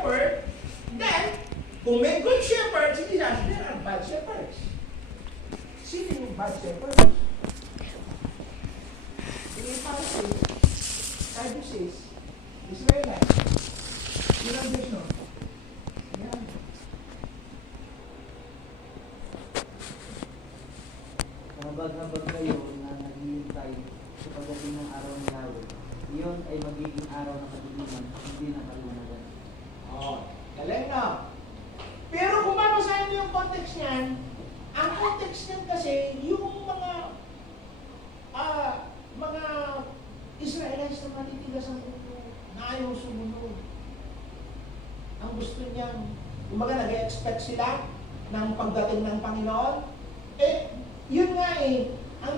shepherd, then, kung may good shepherds, hindi na, there are bad shepherds. Sino yung bad shepherds? Yung Pharisees, Sadducees, Israelites. Yun ang Diyos, no? Yan. Habag-habag kayo na naghihintay sa pagdating ng araw ng Yahweh. Iyon ay magiging araw ng kadiliman, hindi ng kaliwanagan. Galing na. Pero kung babasahin mo yung context niyan, ang context niyan kasi, yung mga Israelites na matitigas ang ulo, na ayaw sumunod. Ang gusto niyang, kumbaga nag-expect sila ng pagdating ng Panginoon, yun nga ang